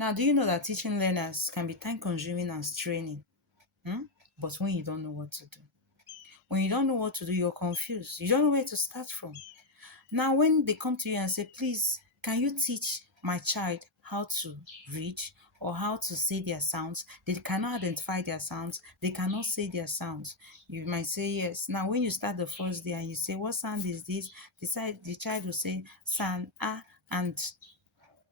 Now, do you know that teaching learners can be time consuming and straining? Hmm? But when you don't know what to do, when you don't know what to do, you're confused. You don't know where to start from. Now, when they come to you and say, please, can you teach my child how to read or how to say their sounds? They cannot identify their sounds. They cannot say their sounds. You might say yes. Now, when you start the first day and you say, what sound is this? The child will say, sound ah, and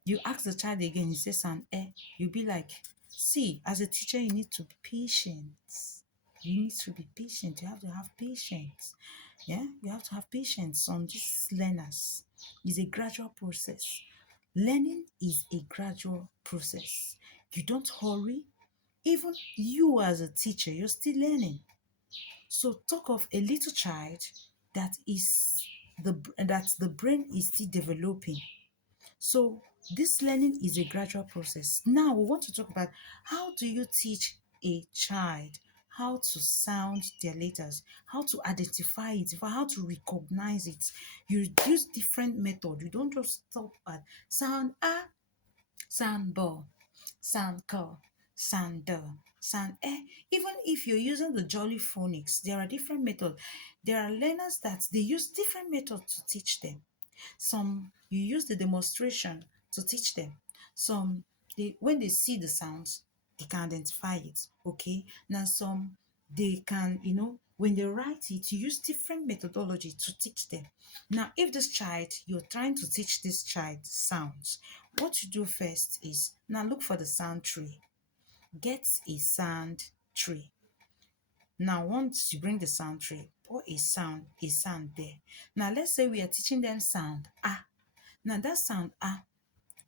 you ask the child again, you say sound eh. You'll be like, see, as a teacher, you need to be patient. You need to be patient. You have to have patience. Yeah, you have to have patience on these learners. It's a gradual process. Learning is a gradual process. You don't hurry. Even you as a teacher, you're still learning. So talk of a little child that is the brain is still developing. So this learning is a gradual process. Now we want to talk about how do you teach a child how to sound their letters, how to identify it, how to recognize it. You use different method. You don't just stop at sound A, sound B, sound K, sound D, sound E. Even if you're using the Jolly Phonics, there are different methods. There are learners that they use different methods to teach them. Some you use the demonstration to teach them. Some they when they see the sounds, they can identify it. Okay. Now some they can, when they write it, you use different methodology to teach them. Now, if this child, you're trying to teach this child sounds, what you do first is now look for the sound tree. Get a sound tree. Now, once you bring the sound tree, put a sound there. Now, let's say we are teaching them sound ah. Now that sound ah,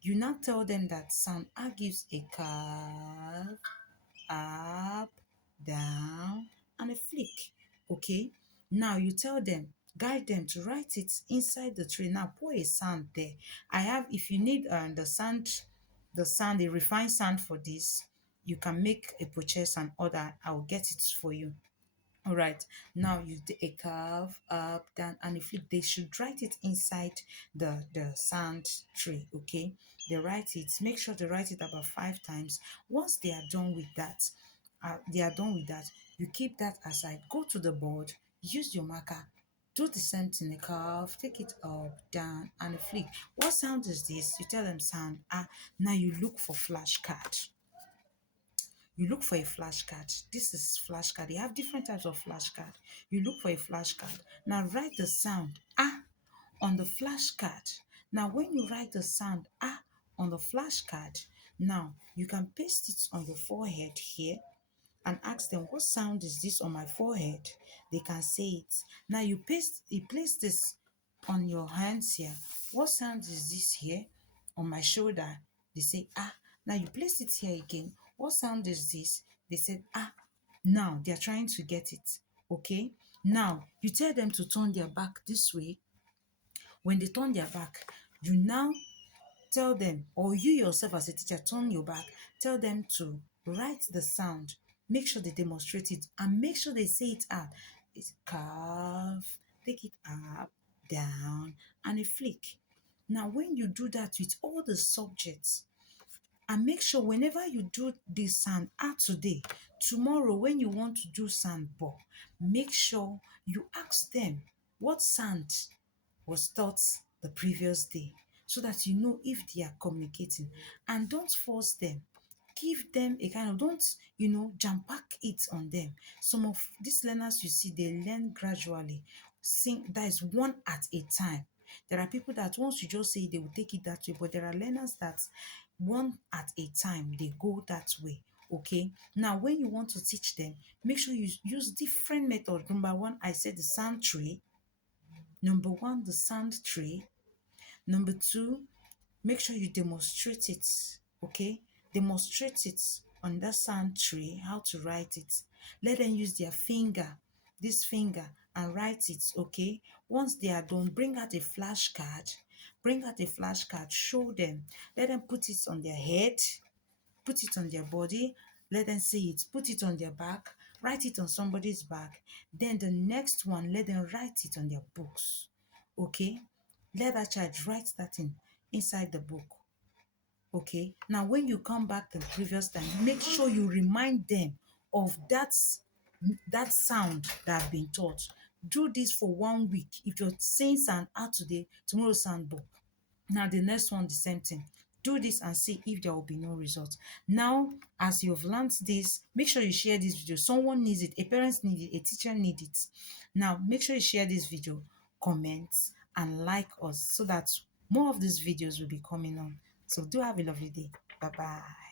you now tell them that sound ah gives a curve, up, down, and a flick. Okay. Now you tell them, guide them to write it inside the tree. Now put a sound there. I have, if you need the refined sound for this, you can make a purchase and order. I will get it for you. All right. Now you do a curve up, down, and if they should write it inside the sand tree. Okay. They write it. Make sure they write it about 5 times. Once they are done with that, you keep that aside. Go to the board. Use your marker. Do the same thing. A curve. Take it up, down, and a flick. What sound is this? You tell them sound. Ah. Now you look for flashcard. You look for a flashcard. This is flashcard. They have different types of flashcard. You look for a flashcard. Now write the sound ah on the flashcard. Now when you write the sound ah on the flashcard, now you can paste it on your forehead here and ask them what sound is this on my forehead. They can say it. Now you place this on your hands here. What sound is this here on my shoulder? They say ah. Now you place it here again. What sound is this? They said ah. Now they are trying to get it. Okay. Now you tell them to turn their back this way. When they turn their back, you now tell them, or you yourself as a teacher, turn your back, tell them to write the sound. Make sure they demonstrate it and make sure they say it out. It's curve, take it up, down, and a flick. Now, when you do that with all the subjects, and make sure whenever you do this sound out today, tomorrow when you want to do sound ball, make sure you ask them what sound was taught the previous day so that you know if they are communicating, and don't force them. Give them a kind of, don't jam pack it on them. Some of these learners you see, they learn gradually. Sing that is one at a time. There are people that once you just say they will take it that way, but there are learners that one at a time they go that way. Okay. Now when you want to teach them, make sure you use different methods. Number one, I said the sound tree. Number one, the sound tree. Number two, make sure you demonstrate it. Okay. Demonstrate it on that sound tree, how to write it. Let them use their finger, this finger, and write it. Okay. Once they are done, bring out a flashcard. Bring out a flashcard, show them. Let them put it on their head, put it on their body, let them see it, put it on their back, write it on somebody's back. Then the next one, let them write it on their books. Okay. Let that child write that in inside the book. Okay, now when you come back the previous time, make sure you remind them of that sound that have been taught. Do this for 1 week. If you're saying sound A today, tomorrow sound B. Now the next one, the same thing. Do this and see if there will be no result. Now, as you've learned this, make sure you share this video. Someone needs it, a parent needs it, a teacher needs it. Now, make sure you share this video, comment, and like us so that more of these videos will be coming on. So do have a lovely day. Bye bye.